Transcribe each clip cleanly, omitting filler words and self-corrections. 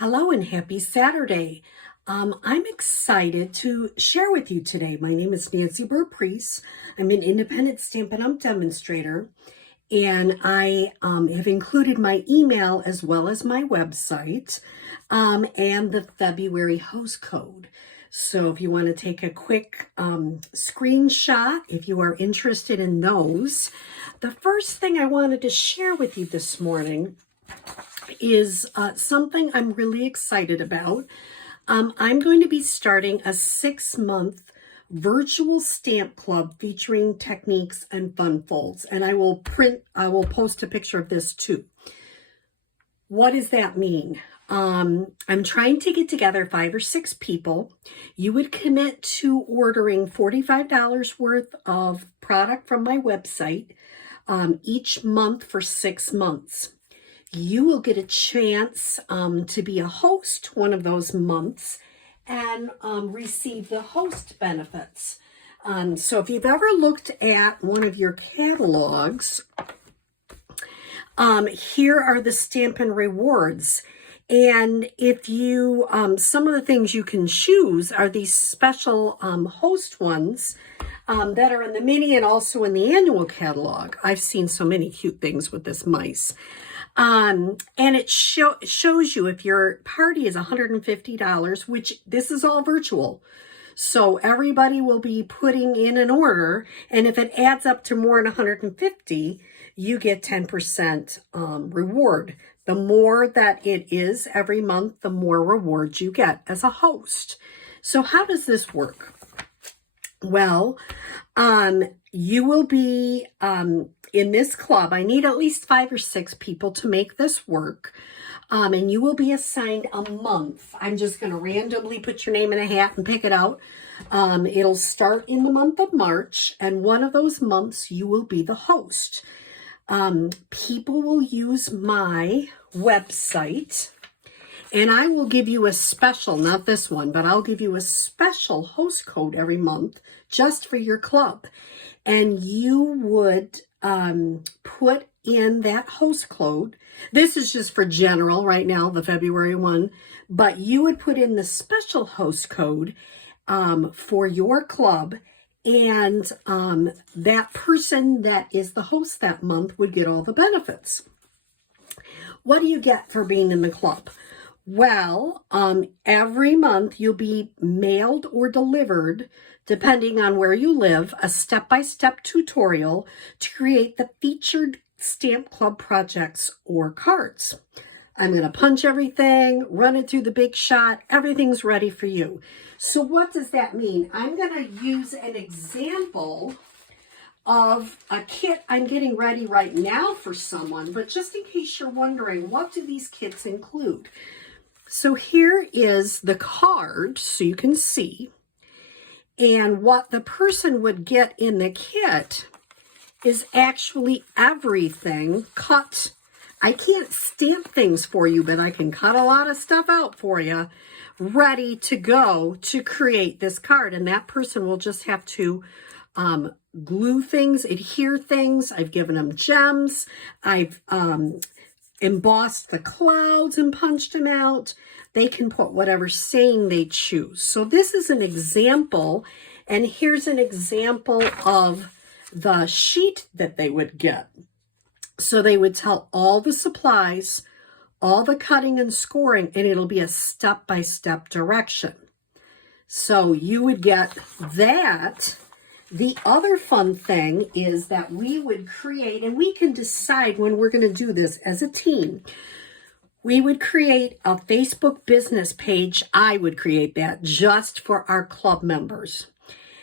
Hello and happy Saturday. I'm excited to share with you today. My name is Nancy Burt-Preece. I'm an independent Stampin' Up! Demonstrator, and I have included my email as well as my website and the February host code. So if you want to take a quick screenshot, if you are interested in those, the first thing I wanted to share with you this morning is something I'm really excited about. I'm going to be starting a 6-month virtual stamp club featuring techniques and fun folds. And I will post a picture of this too. What does that mean? I'm trying to get together 5 or 6 people. You would commit to ordering $45 worth of product from my website each month for 6 months. You will get a chance to be a host one of those months and receive the host benefits. So if you've ever looked at one of your catalogs, here are the Stampin Rewards. And if you, some of the things you can choose are these special host ones that are in the mini and also in the annual catalog. I've seen so many cute things with this mice. And it shows you if your party is $150, which this is all virtual. So everybody will be putting in an order. And if it adds up to more than $150, you get 10% reward. The more that it is every month, the more rewards you get as a host. So how does this work? Well, you will be in this club. I need at least 5 or 6 people to make this work. And you will be assigned a month. I'm just going to randomly put your name in a hat and pick it out. It'll start in the month of March, and one of those months you will be the host. People will use my website, and I will give you a special, not this one, but I'll give you a special host code every month just for your club. And you would put in that host code. This is just for general right now, the February one, but you would put in the special host code for your club, and that person that is the host that month would get all the benefits. What do you get for being in the club? Well, every month you'll be mailed or delivered, depending on where you live, a step-by-step tutorial to create the featured stamp club projects or cards. I'm going to punch everything, run it through the big shot. Everything's ready for you. So what does that mean? I'm going to use an example of a kit I'm getting ready right now for someone, but just in case you're wondering, what do these kits include? So here is the card so you can see. And what the person would get in the kit is actually everything cut. I can't stamp things for you, but I can cut a lot of stuff out for you, ready to go to create this card. And that person will just have to glue things, adhere things. I've given them gems. I've embossed the clouds and punched them out. They can put whatever saying they choose. So this is an example, and here's an example of the sheet that they would get. So they would tell all the supplies, all the cutting and scoring, and it'll be a step-by-step direction. So you would get that. The other fun thing is that we would create, and we can decide when we're going to do this as a team. We would create a Facebook business page. I would create that just for our club members.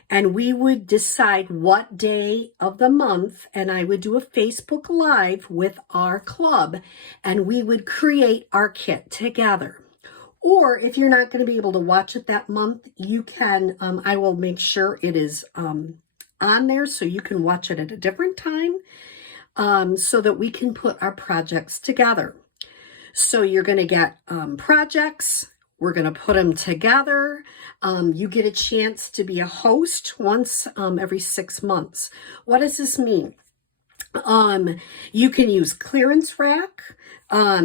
And we would decide what day of the month, and I would do a Facebook Live with our club, and we would create our kit together. Or if you're not going to be able to watch it that month, you can, I will make sure it is on there so you can watch it at a different time so that we can put our projects together. So you're going to get projects. We're going to put them together. You get a chance to be a host once every 6 months. What does this mean? You can use clearance rack.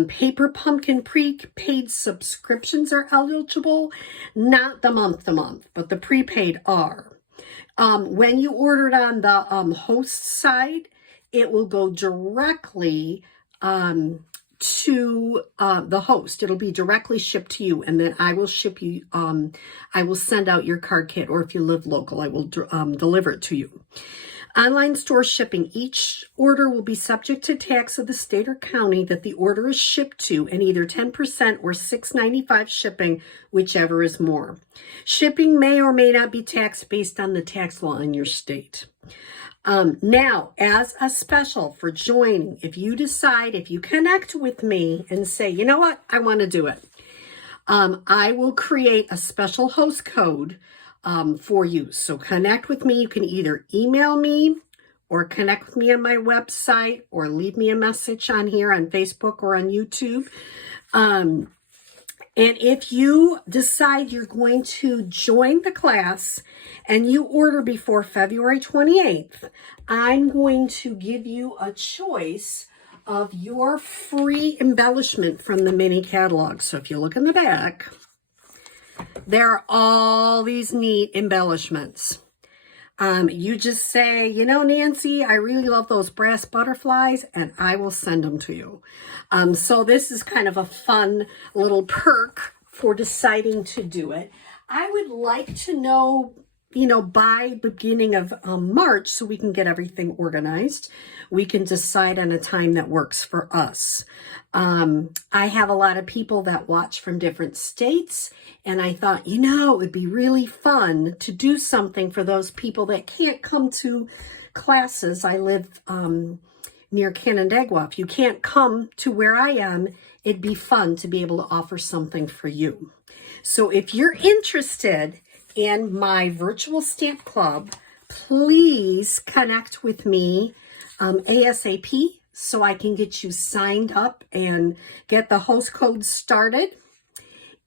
Paper pumpkin prepaid subscriptions are eligible, not the month, but the prepaid are. When you order it on the host side, it will go directly to the host. It'll be directly shipped to you, and then I will ship you, I will send out your card kit, or if you live local, I will deliver it to you. Online store shipping. Each order will be subject to tax of the state or county that the order is shipped to, and either 10% or $6.95 shipping, whichever is more. Shipping may or may not be taxed based on the tax law in your state. Now, as a special for joining, if you decide, if you connect with me and say, you know what, I want to do it, I will create a special host code for you. So connect with me. You can either email me or connect with me on my website or leave me a message on here on Facebook or on YouTube. And if you decide you're going to join the class and you order before February 28th, I'm going to give you a choice of your free embellishment from the mini catalog. So if you look in the back, there are all these neat embellishments. You just say, you know, Nancy, I really love those brass butterflies, and I will send them to you. So this is kind of a fun little perk for deciding to do it. I would like to know, you know, by beginning of March, so we can get everything organized. We can decide on a time that works for us. I have a lot of people that watch from different states, and I thought, you know, it would be really fun to do something for those people that can't come to classes. I live near Canandaigua. If you can't come to where I am, it'd be fun to be able to offer something for you. So if you're interested in my virtual stamp club, please connect with me ASAP so I can get you signed up and get the host code started.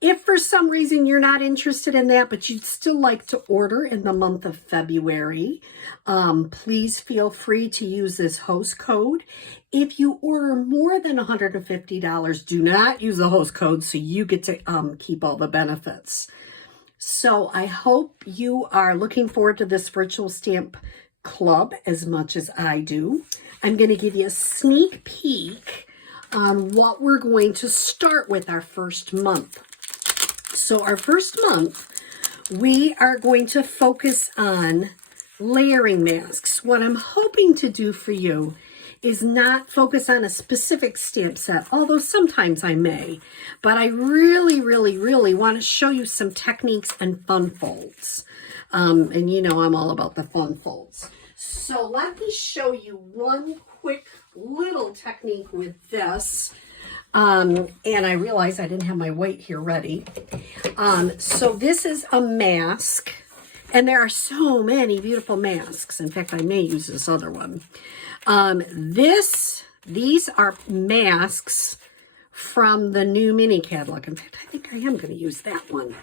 If for some reason you're not interested in that, but you'd still like to order in the month of February, please feel free to use this host code. If you order more than $150, do not use the host code so you get to keep all the benefits. So I hope you are looking forward to this virtual stamp club as much as I do. I'm going to give you a sneak peek on what we're going to start with our first month. So our first month, we are going to focus on layering masks. What I'm hoping to do for you is not focus on a specific stamp set, although sometimes I may, but I really, really, really want to show you some techniques and fun folds. And you know I'm all about the fun folds. So let me show you one quick little technique with this. And I realized I didn't have my weight here ready. So this is a mask, and there are so many beautiful masks. In fact, I may use this other one. These are masks from the new mini catalog. In fact, I think I am going to use that one.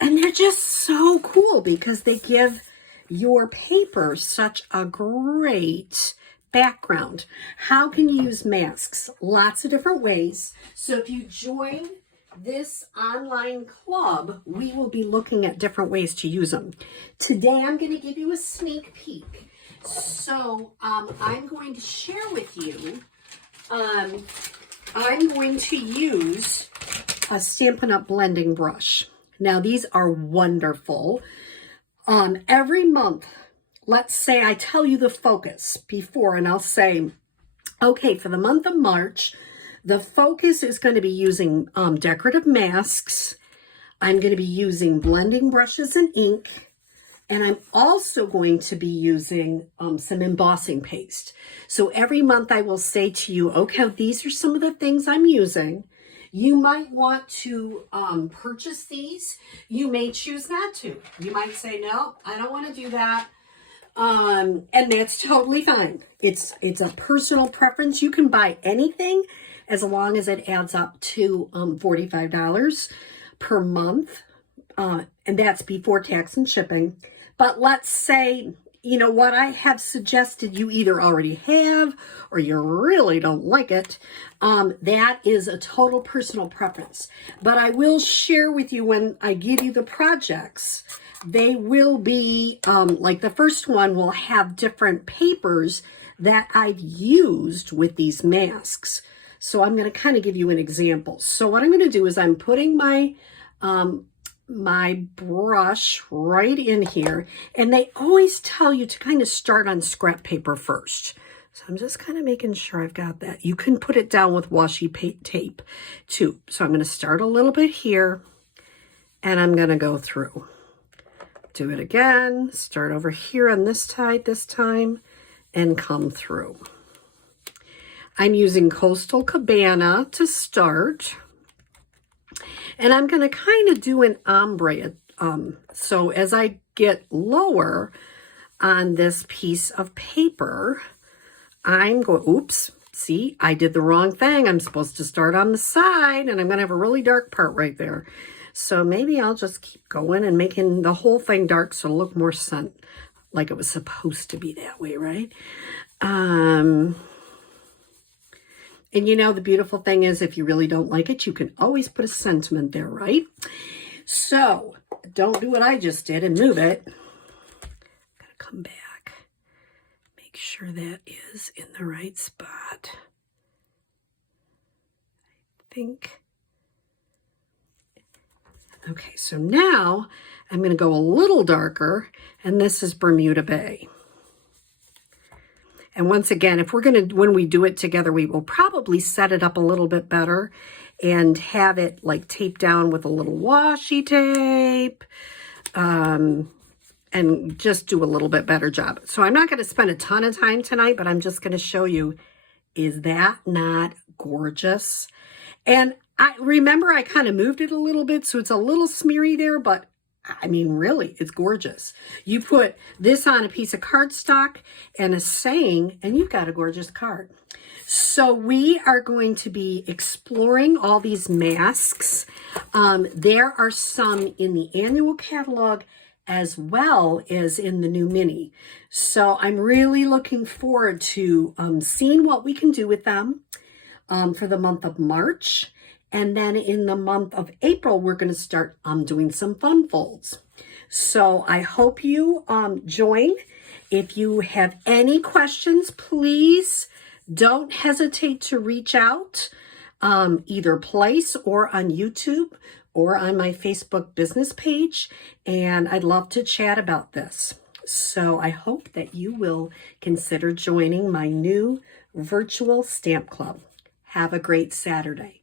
And they're just so cool because they give your paper such a great background. How can you use masks? Lots of different ways. So if you join this online club, we will be looking at different ways to use them. Today, I'm going to give you a sneak peek. So I'm going to share with you, I'm going to use a Stampin' Up! Blending brush. Now, these are wonderful. Every month, let's say I tell you the focus before, and I'll say, okay, for the month of March, the focus is going to be using decorative masks. I'm going to be using blending brushes and ink. And I'm also going to be using some embossing paste. So every month I will say to you, okay, these are some of the things I'm using. You might want to purchase these. You may choose not to. You might say, no, I don't want to do that. And that's totally fine. It's a personal preference. You can buy anything as long as it adds up to $45 per month. And that's before tax and shipping. But let's say you know, what I have suggested you either already have or you really don't like it, that is a total personal preference. But I will share with you when I give you the projects, they will be, like the first one will have different papers that I've used with these masks. So I'm going to kind of give you an example. So what I'm going to do is I'm putting my my brush right in here, and they always tell you to kind of start on scrap paper first. So I'm just kind of making sure I've got that. You can put it down with washi tape too. So I'm going to start a little bit here, and I'm going to go through. Do it again, start over here on this side this time, and come through. I'm using Coastal Cabana to start. And I'm going to kind of do an ombre. So as I get lower on this piece of paper, I'm going, oops, see, I did the wrong thing. I'm supposed to start on the side, and I'm going to have a really dark part right there. So maybe I'll just keep going and making the whole thing dark so it'll look more like it was supposed to be that way, right? And you know, the beautiful thing is if you really don't like it, you can always put a sentiment there, right? So don't do what I just did and move it. I'm going to come back. Make sure that is in the right spot. I think. Okay, so now I'm going to go a little darker, and this is Bermuda Bay. And once again, if we're going to, when we do it together, we will probably set it up a little bit better and have it like taped down with a little washi tape, and just do a little bit better job. So I'm not going to spend a ton of time tonight, but I'm just going to show you, is that not gorgeous? And I remember I kind of moved it a little bit, so it's a little smeary there, but I mean, really, it's gorgeous. You put this on a piece of cardstock and a saying, and you've got a gorgeous card. So we are going to be exploring all these masks. There are some in the annual catalog as well as in the new mini. So I'm really looking forward to seeing what we can do with them for the month of March. And then in the month of April, we're going to start doing some fun folds. So I hope you join. If you have any questions, please don't hesitate to reach out, either place or on YouTube or on my Facebook business page. And I'd love to chat about this. So I hope that you will consider joining my new virtual stamp club. Have a great Saturday.